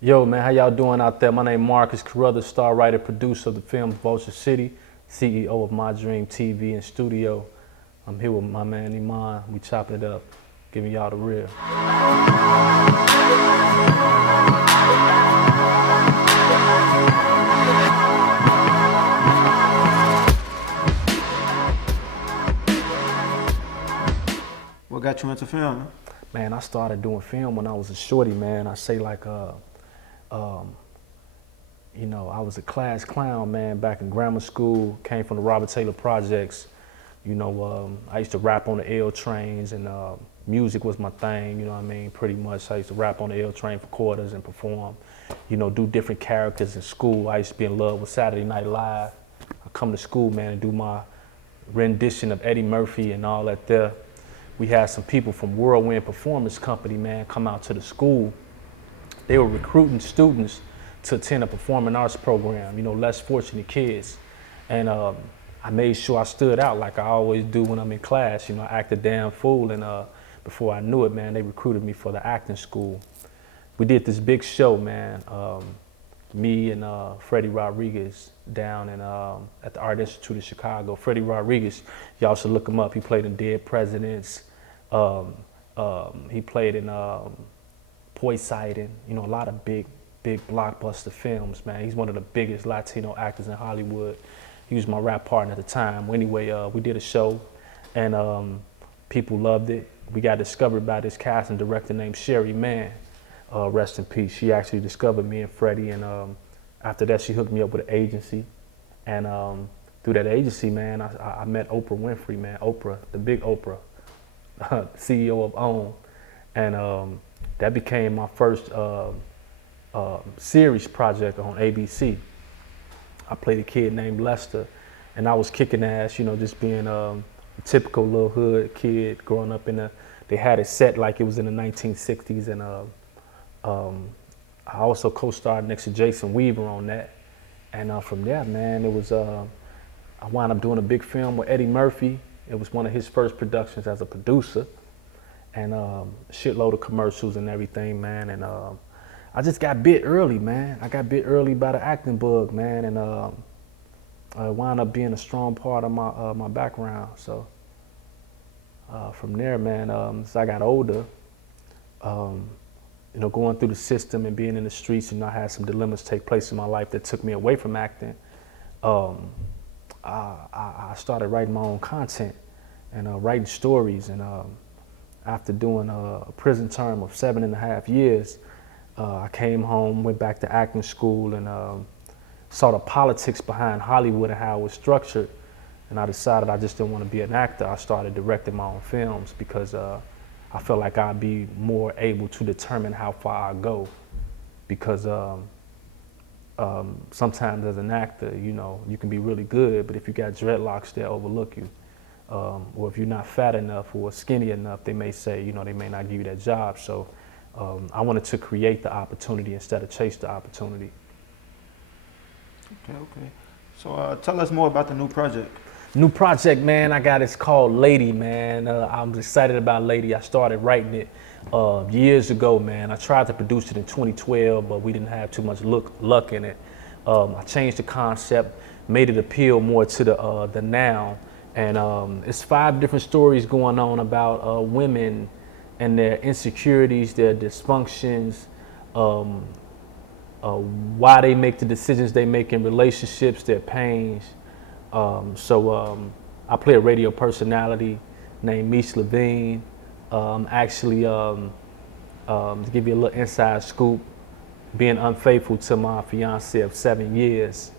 Yo, man, how y'all doing out there? My name is Marcus Carothers, star writer, producer of the film Vulture City, CEO of My Dream TV and Studio. I'm here with my man Iman. We chopping it up, giving y'all the real. What got you into film? Man, I started doing film when I was a shorty, man. I say like, I was a class clown, man, back in grammar school. Came from the Robert Taylor Projects. I used to rap on the L trains, and music was my thing. You know what I mean? Pretty much, I used to rap on the L train for quarters and perform. Do different characters in school. I used to be in love with Saturday Night Live. I come to school, man, and do my rendition of Eddie Murphy and all that there. We had some people from Whirlwind Performance Company, man, come out to the school. They were recruiting students to attend a performing arts program, less fortunate kids. And I made sure I stood out like I always do when I'm in class. I act a damn fool, and before I knew it, man, they recruited me for the acting school. We did this big show, man, me and Freddie Rodriguez down at the Art Institute of Chicago. Freddie Rodriguez, y'all should look him up. He played in Dead Presidents. He played in Poseidon, a lot of big blockbuster films, man. He's one of the biggest Latino actors in Hollywood. He was my rap partner at the time. Well, anyway, we did a show, and people loved it. We got discovered by this casting director named Sherry Mann, rest in peace. She actually discovered me and Freddie, and after that, she hooked me up with an agency. And through that agency, man, I met Oprah Winfrey, man. Oprah, the big Oprah, CEO of OWN. And that became my first series project on ABC. I played a kid named Lester, and I was kicking ass, just being a typical little hood kid growing up they had it set like it was in the 1960s, and I also co-starred next to Jason Weaver on that. And from there, man, I wound up doing a big film with Eddie Murphy. It was one of his first productions as a producer, and a shitload of commercials and everything, man. And I just got bit early, man. I got bit early by the acting bug, man, and it wound up being a strong part of my background. So from there, man, as I got older, going through the system and being in the streets, I had some dilemmas take place in my life that took me away from acting. I started writing my own content and writing stories. And after doing a prison term of 7.5 years, I came home, went back to acting school, and saw the politics behind Hollywood and how it was structured. And I decided I just didn't want to be an actor. I started directing my own films because I felt like I'd be more able to determine how far I go. Because sometimes as an actor, you can be really good, but if you got dreadlocks, they'll overlook you. Or if you're not fat enough or skinny enough, they may say, they may not give you that job. So I wanted to create the opportunity instead of chase the opportunity. Okay. So tell us more about the new project. New project, man, it's called Lady, man. I'm excited about Lady. I started writing it years ago, man. I tried to produce it in 2012, but we didn't have too much luck in it. I changed the concept, made it appeal more to the now. And it's 5 different stories going on about women and their insecurities, their dysfunctions, why they make the decisions they make in relationships, their pains. I play a radio personality named Mish Levine. Actually, to give you a little inside scoop, being unfaithful to my fiance of 7 years.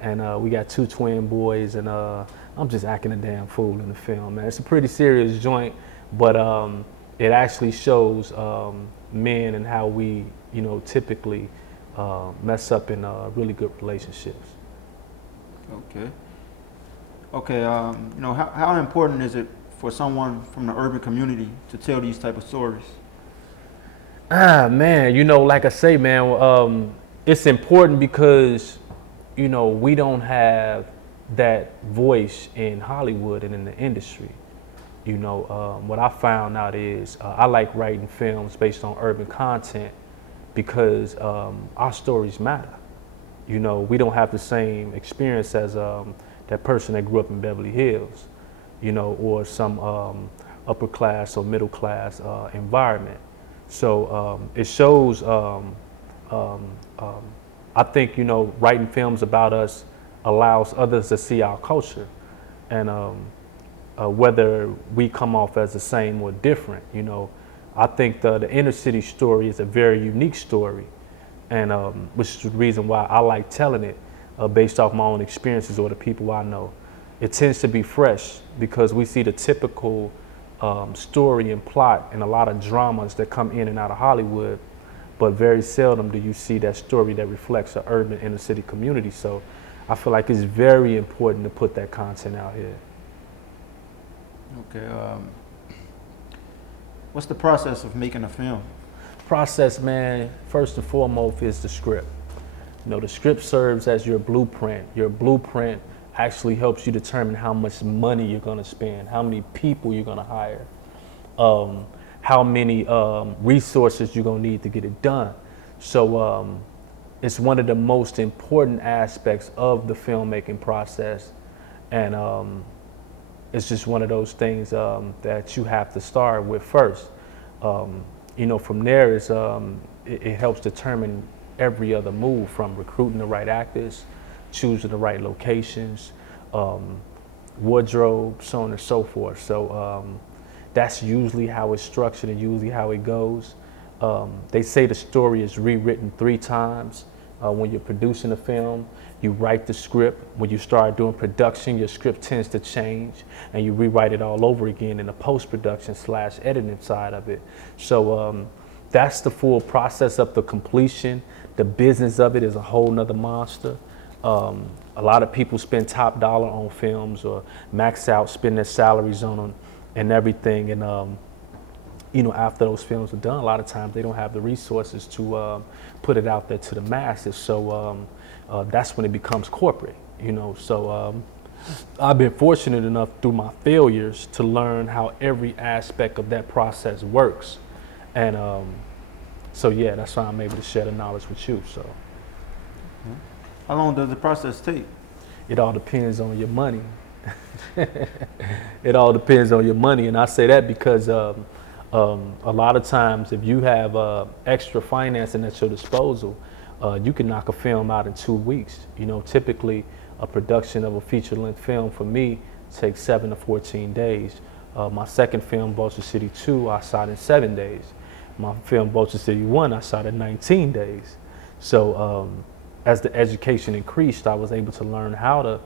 And we got 2 twin boys, and I'm just acting a damn fool in the film, man. It's a pretty serious joint, but it actually shows men and how we, typically mess up in really good relationships. Okay. How important is it for someone from the urban community to tell these type of stories? Man, like I say, man, it's important because, we don't have that voice in Hollywood and in the industry. What I found out is I like writing films based on urban content because our stories matter. You know, we don't have the same experience as that person that grew up in Beverly Hills, you know, or some upper class or middle class environment. So it shows, I think, you know, writing films about us allows others to see our culture, and whether we come off as the same or different, you know. I think the inner city story is a very unique story, and which is the reason why I like telling it based off my own experiences or the people I know. It tends to be fresh because we see the typical story and plot and a lot of dramas that come in and out of Hollywood, but very seldom do you see that story that reflects an urban inner city community. So I feel like it's very important to put that content out here. Okay. What's the process of making a film? Process, man, first and foremost is the script. You know, the script serves as your blueprint. Your blueprint actually helps you determine how much money you're gonna spend, how many people you're gonna hire, how many resources you're gonna need to get it done. So it's one of the most important aspects of the filmmaking process. And it's just one of those things that you have to start with first. You know, from there is it helps determine every other move, from recruiting the right actors, choosing the right locations, wardrobe, so on and so forth. So that's usually how it's structured and usually how it goes. They say the story is rewritten 3 times when you're producing a film. You write the script. When you start doing production, your script tends to change and you rewrite it all over again in the post-production / editing side of it. So that's the full process of the completion. The business of it is a whole nother monster. A lot of people spend top dollar on films or max out, spend their salaries on them and everything. And you know, after those films are done, a lot of times they don't have the resources to put it out there to the masses. So that's when it becomes corporate, you know. So I've been fortunate enough through my failures to learn how every aspect of that process works. And so yeah, that's why I'm able to share the knowledge with you. So How long does the process take? it all depends on your money. It all depends on your money. And I say that because a lot of times if you have extra financing at your disposal, you can knock a film out in 2 weeks. You know, typically a production of a feature-length film for me takes 7 to 14 days. My second film, Vulture City 2, I shot in 7 days. My film, Vulture City 1, I shot in 19 days. So as the education increased, I was able to learn how to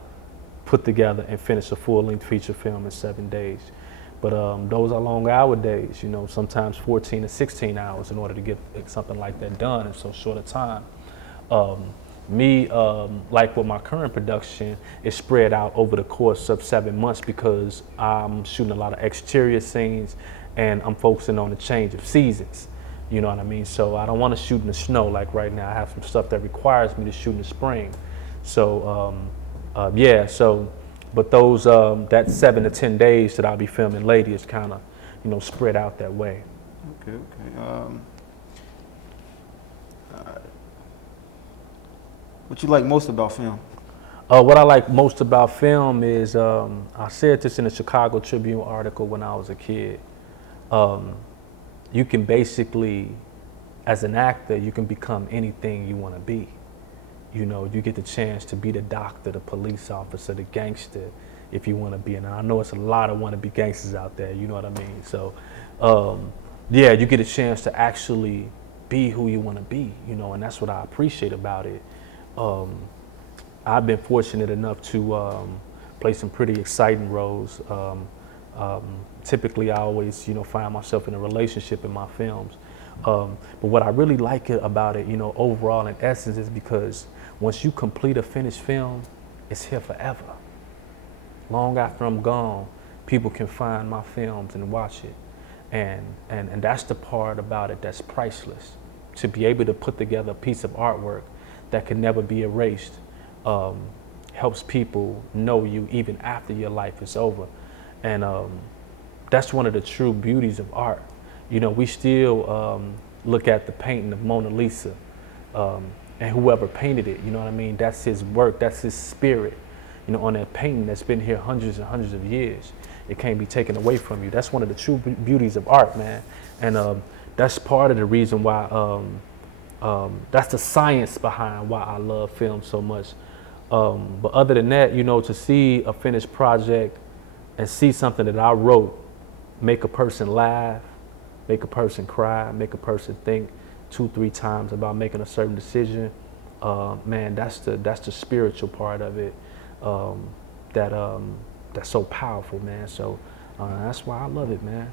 put together and finish a full-length feature film in 7 days. But those are long hour days, you know, sometimes 14 to 16 hours in order to get something like that done in so short a time. Like with my current production, it's spread out over the course of 7 months because I'm shooting a lot of exterior scenes and I'm focusing on the change of seasons. You know what I mean? So I don't want to shoot in the snow like right now. I have some stuff that requires me to shoot in the spring. So yeah, so, but those, that 7 to 10 days that I'll be filming Lady is kind of, you know, spread out that way. Okay, okay. What you like most about film? What I like most about film is, I said this in a Chicago Tribune article when I was a kid. You can basically, as an actor, you can become anything you want to be. You know, you get the chance to be the doctor, the police officer, the gangster, if you want to be. And I know it's a lot of wannabe gangsters out there, you know what I mean? So, yeah, you get a chance to actually be who you want to be, you know, and that's what I appreciate about it. I've been fortunate enough to play some pretty exciting roles. Typically, I always, you know, find myself in a relationship in my films. But what I really like about it, you know, overall in essence, is because once you complete a finished film, it's here forever. Long after I'm gone, people can find my films and watch it. And that's the part about it that's priceless. To be able to put together a piece of artwork that can never be erased helps people know you even after your life is over. And that's one of the true beauties of art. You know, we still look at the painting of Mona Lisa, and whoever painted it, you know what I mean? That's his work, that's his spirit, you know, on that painting that's been here hundreds and hundreds of years. It can't be taken away from you. That's one of the true beauties of art, man. And that's part of the reason why, that's the science behind why I love film so much. But other than that, you know, to see a finished project and see something that I wrote make a person laugh, make a person cry, make a person think 2-3 times about making a certain decision, man, that's the spiritual part of it, that's so powerful, man. So that's why I love it, man.